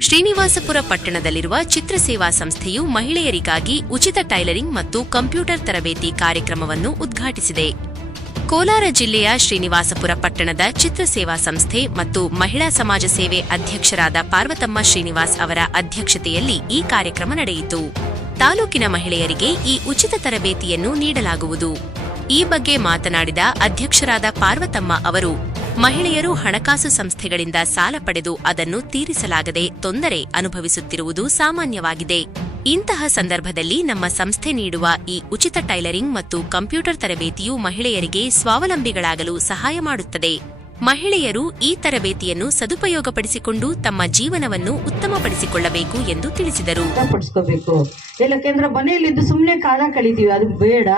ಶ್ರೀನಿವಾಸಪುರ ಪಟ್ಟಣದಲ್ಲಿರುವ ಚಿತ್ರಸೇವಾ ಸಂಸ್ಥೆಯು ಮಹಿಳೆಯರಿಗಾಗಿ ಉಚಿತ ಟೈಲರಿಂಗ್ ಮತ್ತು ಕಂಪ್ಯೂಟರ್ ತರಬೇತಿ ಕಾರ್ಯಕ್ರಮವನ್ನು ಉದ್ಘಾಟಿಸಿದೆ. ಕೋಲಾರ ಜಿಲ್ಲೆಯ ಶ್ರೀನಿವಾಸಪುರ ಪಟ್ಟಣದ ಚಿತ್ರಸೇವಾ ಸಂಸ್ಥೆ ಮತ್ತು ಮಹಿಳಾ ಸಮಾಜ ಸೇವೆ ಅಧ್ಯಕ್ಷರಾದ ಪಾರ್ವತಮ್ಮ ಶ್ರೀನಿವಾಸ್ ಅವರ ಅಧ್ಯಕ್ಷತೆಯಲ್ಲಿ ಈ ಕಾರ್ಯಕ್ರಮ ನಡೆಯಿತು. ತಾಲೂಕಿನ ಮಹಿಳೆಯರಿಗೆ ಈ ಉಚಿತ ತರಬೇತಿಯನ್ನು ನೀಡಲಾಗುವುದು. ಈ ಬಗ್ಗೆ ಮಾತನಾಡಿದ ಅಧ್ಯಕ್ಷರಾದ ಪಾರ್ವತಮ್ಮ ಅವರು ಮಹಿಳೆಯರು ಹಣಕಾಸು ಸಂಸ್ಥೆಗಳಿಂದ ಸಾಲ ಪಡೆದು ಅದನ್ನು ತೀರಿಸಲಾಗದೆ ತೊಂದರೆ ಅನುಭವಿಸುತ್ತಿರುವುದು ಸಾಮಾನ್ಯವಾಗಿದೆ. ಇಂತಹ ಸಂದರ್ಭದಲ್ಲಿ ನಮ್ಮ ಸಂಸ್ಥೆ ನೀಡುವ ಈ ಉಚಿತ ಟೈಲರಿಂಗ್ ಮತ್ತು ಕಂಪ್ಯೂಟರ್ ತರಬೇತಿಯು ಮಹಿಳೆಯರಿಗೆ ಸ್ವಾವಲಂಬಿಗಳಾಗಲು ಸಹಾಯ ಮಾಡುತ್ತದೆ. ಮಹಿಳೆಯರು ಈ ತರಬೇತಿಯನ್ನು ಸದುಪಯೋಗಪಡಿಸಿಕೊಂಡು ತಮ್ಮ ಜೀವನವನ್ನು ಉತ್ತಮಪಡಿಸಿಕೊಳ್ಳಬೇಕು ಎಂದು ತಿಳಿಸಿದರು. ಮನೆಯಲ್ಲಿದ್ದು ಸುಮ್ಮನೆ ಕಾಲ ಕಳಿತೀವಿ, ಅದು ಬೇಡ.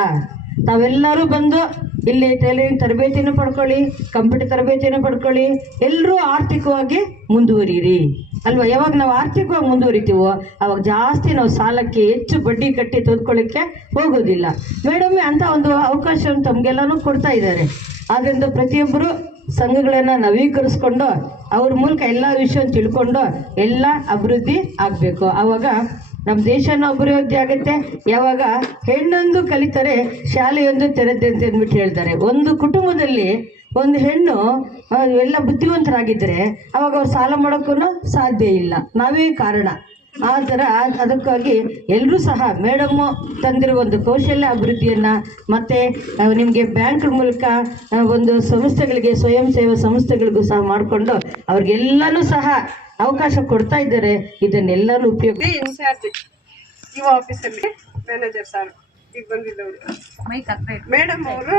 ತಾವೆಲ್ಲರೂ ಬಂದು ಇಲ್ಲಿ ಟೈಲರಿಂಗ್ ತರಬೇತಿಯನ್ನು ಪಡ್ಕೊಳ್ಳಿ ಕಂಪ್ಯೂಟರ್ ತರಬೇತಿಯನ್ನು ಪಡ್ಕೊಳ್ಳಿ ಎಲ್ಲರೂ ಆರ್ಥಿಕವಾಗಿ ಮುಂದುವರಿಯಿರಿ. ಅಲ್ವಾ? ಯಾವಾಗ ನಾವು ಆರ್ಥಿಕವಾಗಿ ಮುಂದುವರಿತೀವೋ, ಅವಾಗ ಜಾಸ್ತಿ ನಾವು ಸಾಲಕ್ಕೆ ಹೆಚ್ಚು ಬಡ್ಡಿ ಕಟ್ಟಿ ತೆಗೆದುಕೊಳ್ಳಿಕ್ಕೆ ಹೋಗೋದಿಲ್ಲ. ಮೇಡಮ್, ಅಂತ ಒಂದು ಅವಕಾಶವನ್ನು ತಮಗೆಲ್ಲನೂ ಕೊಡ್ತಾ ಇದ್ದಾರೆ. ಆದ್ದರಿಂದ ಪ್ರತಿಯೊಬ್ಬರು ಸಂಘಗಳನ್ನು ನವೀಕರಿಸ್ಕೊಂಡು, ಅವ್ರ ಮೂಲಕ ಎಲ್ಲ ವಿಷಯವನ್ನು ತಿಳ್ಕೊಂಡು, ಎಲ್ಲ ಅಭಿವೃದ್ಧಿ ಆಗಬೇಕು. ಆವಾಗ ನಮ್ಮ ದೇಶನ ಅಭಿವೃದ್ಧಿ ಆಗುತ್ತೆ. ಯಾವಾಗ ಹೆಣ್ಣೊಂದು ಕಲಿತರೆ ಶಾಲೆಯೊಂದು ತೆರೆದಂತೆ ಅಂದ್ಬಿಟ್ಟು ಹೇಳ್ತಾರೆ. ಒಂದು ಕುಟುಂಬದಲ್ಲಿ ಒಂದು ಹೆಣ್ಣು ಎಲ್ಲ ಬುದ್ಧಿವಂತರಾಗಿದ್ದರೆ ಅವಾಗ ಅವ್ರು ಸಾಲ ಮಾಡೋಕ್ಕೂ ಸಾಧ್ಯ ಇಲ್ಲ. ನಾವೇ ಕಾರಣ. ಆ ಥರ ಅದಕ್ಕಾಗಿ ಎಲ್ಲರೂ ಸಹ ಮೇಡಮ್ಮು ತಂದಿರುವ ಒಂದು ಕೌಶಲ್ಯ ಅಭಿವೃದ್ಧಿಯನ್ನು ಮತ್ತು ನಿಮಗೆ ಬ್ಯಾಂಕ್ ಮೂಲಕ ಒಂದು ಸಂಸ್ಥೆಗಳಿಗೆ, ಸ್ವಯಂ ಸೇವಾ ಸಂಸ್ಥೆಗಳಿಗೂ ಸಹ ಮಾಡಿಕೊಂಡು ಅವ್ರಿಗೆಲ್ಲನೂ ಸಹ ಅವಕಾಶ ಕೊಡ್ತಾ ಇದ್ದಾರೆ ಇದನ್ನೆಲ್ಲರೂ ಉಪಯೋಗ ಇನ್ಚಾರ್ಜ್ ಯುವ ಆಫೀಸಲ್ಲಿ ಮ್ಯಾನೇಜರ್ ಸರ್. ಈಗ ಬಂದಿದ್ದವರು. ಮೇಡಮ್ ಅವರು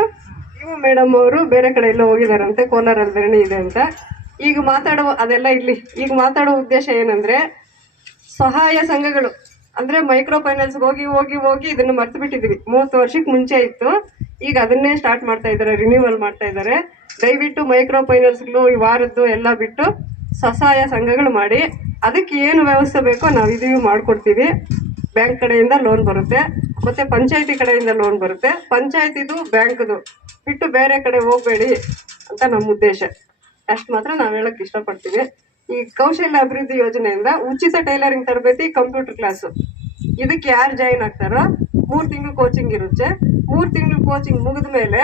ಯುವ ಮೇಡಮ್ ಅವರು ಬೇರೆ ಕಡೆ ಎಲ್ಲ ಹೋಗಿದಾರಂತೆ ಕೋಲಾರಲ್ಲಿ ಧರಣಿ ಇದೆ ಅಂತ. ಈಗ ಮಾತಾಡುವ ಅದೆಲ್ಲ ಇಲ್ಲಿ ಈಗ ಮಾತಾಡೋ ಉದ್ದೇಶ ಏನಂದ್ರೆ ಸಹಾಯ ಸಂಘಗಳು ಅಂದ್ರೆ ಮೈಕ್ರೋ ಫೈನಾನ್ಸ್ ಹೋಗಿ ಹೋಗಿ ಹೋಗಿ ಇದನ್ನ ಮರ್ತು ಬಿಟ್ಟಿದೀವಿ ಮೂವತ್ತು ವರ್ಷಕ್ಕೆ ಮುಂಚೆ ಇತ್ತು. ಈಗ ಅದನ್ನೇ ಸ್ಟಾರ್ಟ್ ಮಾಡ್ತಾ ಇದ್ದಾರೆ ರಿನ್ಯೂವಲ್ ಮಾಡ್ತಾ ಇದ್ದಾರೆ. ದಯವಿಟ್ಟು ಮೈಕ್ರೋ ಫೈನಾನ್ಸ್ಗಳು ಈ ವಾರದ್ದು ಎಲ್ಲ ಬಿಟ್ಟು ಸ್ವಸಹಾಯ ಸಂಘಗಳು ಮಾಡಿ ಅದಕ್ಕೆ ಏನು ವ್ಯವಸ್ಥೆ ಬೇಕೋ ನಾವು ಇದೀವಿ ಮಾಡಿಕೊಡ್ತೀವಿ. ಬ್ಯಾಂಕ್ ಕಡೆಯಿಂದ ಲೋನ್ ಬರುತ್ತೆ. ಮತ್ತೆ ಪಂಚಾಯಿತಿ ಕಡೆಯಿಂದ ಲೋನ್ ಬರುತ್ತೆ. ಪಂಚಾಯಿತಿದು ಬ್ಯಾಂಕ್ದು. ಬಿಟ್ಟು ಬೇರೆ ಕಡೆ ಹೋಗಬೇಡಿ ಅಂತ ನಮ್ಮ ಉದ್ದೇಶ. ಅಷ್ಟು ಮಾತ್ರ ನಾವು ಹೇಳಕ್ಕೆ ಇಷ್ಟಪಡ್ತೀವಿ. ಈ ಕೌಶಲ್ಯ ಅಭಿವೃದ್ಧಿ ಯೋಜನೆಯಿಂದ ಉಚಿತ ಟೈಲರಿಂಗ್ ತರಬೇತಿ, ಕಂಪ್ಯೂಟರ್ ಕ್ಲಾಸು. ಇದಕ್ಕೆ ಯಾರು ಜಾಯಿನ್ ಆಗ್ತಾರೋ ಮೂರು ತಿಂಗಳು ಕೋಚಿಂಗ್ ಇರುತ್ತೆ. ಮೂರು ತಿಂಗಳು ಕೋಚಿಂಗ್ ಮುಗಿದ ಮೇಲೆ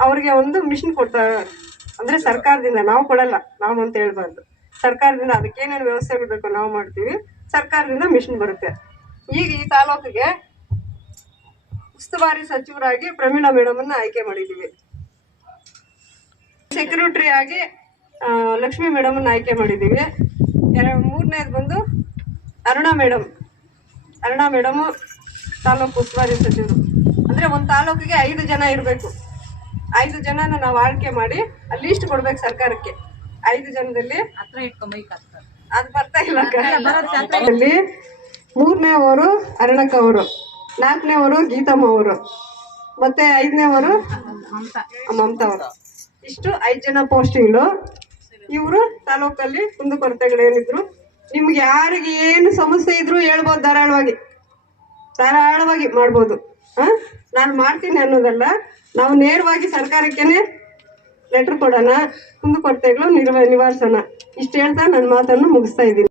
ಅವರಿಗೆ ಒಂದು ಮಿಷಿನ್ ಕೊಡ್ತಾರೆ ಅಂದರೆ ಸರ್ಕಾರದಿಂದ ನಾವು ಕೊಡಲ್ಲ. ನಾವು ಅಂತ ಹೇಳ್ಬಾರ್ದು. ಸರ್ಕಾರದಿಂದ ಅದಕ್ಕೆ ಏನೇನು ವ್ಯವಸ್ಥೆ ಬೇಕು ನಾವು ಮಾಡ್ತೀವಿ. ಸರ್ಕಾರದಿಂದ ಮಿಷನ್ ಬರುತ್ತೆ. ಈಗ ಈ ತಾಲೂಕಿಗೆ ಉಸ್ತುವಾರಿ ಸಚಿವರಾಗಿ ಪ್ರಮೀಳಾ ಮೇಡಮನ್ನು ಆಯ್ಕೆ ಮಾಡಿದ್ದೀವಿ ಸೆಕ್ರೆಟರಿ ಆಗಿ ಲಕ್ಷ್ಮಿ ಮೇಡಮ್ ಅನ್ನ ಆಯ್ಕೆ ಮಾಡಿದ್ದೀವಿ ಎರಡು, ಮೂರನೇದು ಬಂದು ಅರುಣಾ ಮೇಡಮ್ ಅರುಣಾ ಮೇಡಮು ತಾಲೂಕು ಉಸ್ತುವಾರಿ ಸಚಿವರು. ಅಂದ್ರೆ ಒಂದು ತಾಲೂಕಿಗೆ ಐದು ಜನ ಇರಬೇಕು. ಐದು ಜನನ ನಾವು ಆಯ್ಕೆ ಮಾಡಿ, ಅಲ್ಲಿ ಲೀಸ್ಟ್ ಕೊಡ್ಬೇಕು ಸರ್ಕಾರಕ್ಕೆ. ಐದು ಜನದಲ್ಲಿ. ಅದು ಬರ್ತಾ ಇಲ್ಲ. ಅಲ್ಲಿ ಮೂರನೇ ಅವರು ಅರುಣಕ್ಕ ಅವರು ನಾಲ್ಕನೇ ಅವರು ಗೀತಮ್ಮ ಅವರು ಮತ್ತೆ ಐದನೇ ಅವರು ಮಮತಾ ಅವರು. ಇಷ್ಟು ಐದು ಜನ ಪೋಸ್ಟಿಂಗ್ ಇವರು ತಾಲೂಕಲ್ಲಿ ಕುಂದುಕೊರತೆಗಳೇನಿದ್ರು ನಿಮ್ಗೆ ಯಾರಿಗೆ ಏನು ಸಮಸ್ಯೆ ಇದ್ರು ಹೇಳ್ಬೋದು ಧಾರಾಳವಾಗಿ. ಧಾರಾಳವಾಗಿ ಮಾಡ್ಬೋದು. ಹ? ನಾನು ಮಾಡ್ತೀನಿ ಅನ್ನೋದಲ್ಲ ನಾವು ನೇರವಾಗಿ ಸರ್ಕಾರಕ್ಕೇನೆ ಲೆಟರ್ ಕೊಡೋಣ ಕುಂದುಕೊರತೆಗಳು ನಿವಾರಿಸೋಣ. ಇಷ್ಟು ಹೇಳ್ತಾ ನನ್ನ ಮಾತನ್ನು ಮುಗಿಸ್ತಾ ಇದ್ದೀನಿ.